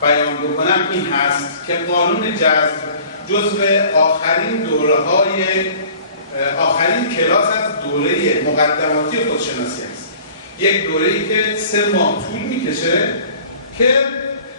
بیان بکنم این هست که قانون جذب جزو آخرین کلاس از دوره مقدماتی خودشناسی است. یک دوره‌ای که 3 ماه طول می‌کشه که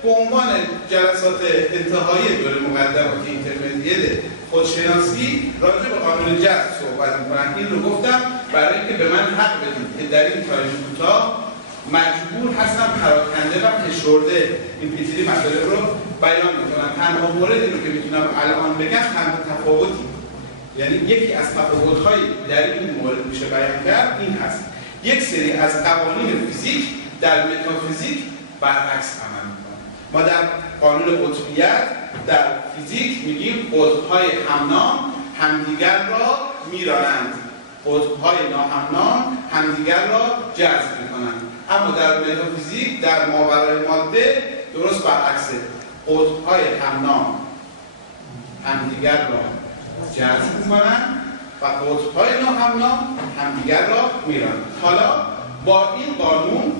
به عنوان جلسات انتهایی دوره مقدماتی اینترمدیت خودشناسی راجع به قانون جذب صحبت می‌کنم. این رو گفتم برای اینکه به من حق بدید که در این تاریخ کوتاه مجبور هستم پراکنده و فشرده این پیچیده مسائل رو بیان می‌کنم. تنها موردی رو که میتونم الان بگم تنها تفاوتی، یعنی یکی از تفاوت‌های در این مورد میشه بیان کرد این هست: یک سری از قوانین فیزیک در متافیزیک برعکس عمل می‌کنند. ما در قانون قطبیت در فیزیک میگیم قطب‌های همنام همدیگر را میرانند، قطب‌های ناهمنام همدیگر را جذب می‌کنند. اما در متافیزیک در ماورای ماده درست برعکسه، قطب‌های همنام همدیگر را جذب می‌کنند و قطب‌های ناهمنام همدیگر را میرانند. حالا با این قانون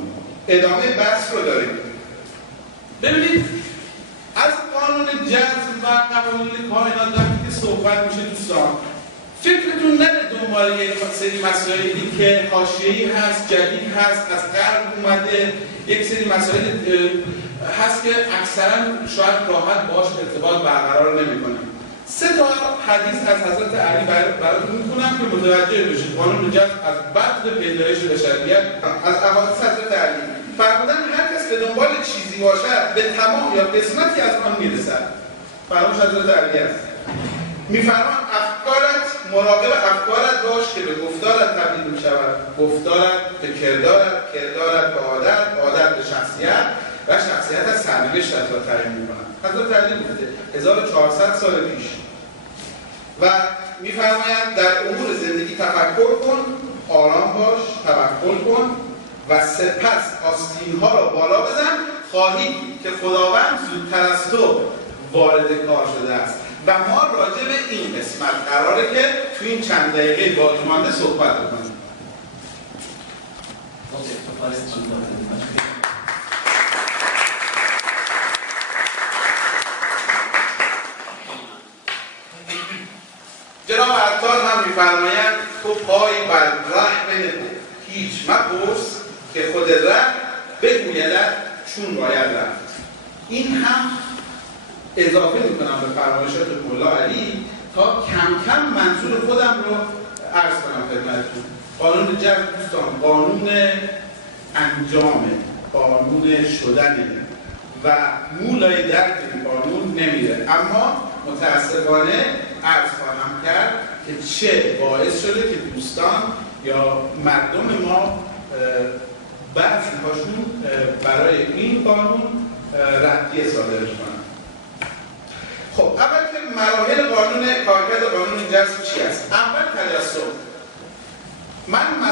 ادامه بحث رو داریم. ببینید از قانون جذب و قوانین کائنات که صحبت میشه دوستان، فکرتون نره دنبال یک سری مسائلی که حاشیه‌ای هست، جدید هست، از غرب اومده، یک سری مسائل هست که اکثرا شاید راحت باهاش ارتباط برقرار نمی‌کنه. 3 تا حدیث از حضرت علی براتون می‌خونم که متوجه بشید. قانون جذب از بعد پیدایش بشریت از احادیث حضرت علی فرمودن هر کس به دنبال چیزی باشد به تمام یا قسمتی از آن میرسد. فرموش حضرت علی است. می‌فرمان افکارت مراقب افکارت باش که به گفتارت تبدیل می‌شود، گفتارت به کردارت، کردارت به عادت، عادت به شخصیت و شخصیت از سرنوشتت را تعیین می‌کند. حضرت علی گفته 1400 سال پیش. و می‌فرمایند در امور زندگی تفکر کن، آرام باش، توکل کن و سپس آستین‌ها را بالا بزن، خواهی که خداوند زودتر از تو وارد کار شده است. و ما راجع به این قسمت قراره که تو این چند دقیقه باقی مانده صحبت بکنیم. جناب عطار هم می‌فرمایند تو پای بر ره بنه، هیچ مپرس که خود ره بگویدت چون باید رفت. این هم اضافه میکنم به فرمایشات مولا علی تا کم کم منظور خودم رو عرض کنم خدمتتون. قانون جذب دوستان قانون انجامه، قانون شدنه و مولای درک این قانون نمیره. اما متاسفانه عرض خواهم کرد که چه باعث شده که دوستان یا مردم ما بعضی هاشون برای این قانون ردیه صادر کنن. خب اول که مراحل کارکرد قانون جذب چی است؟ اول تجسم. من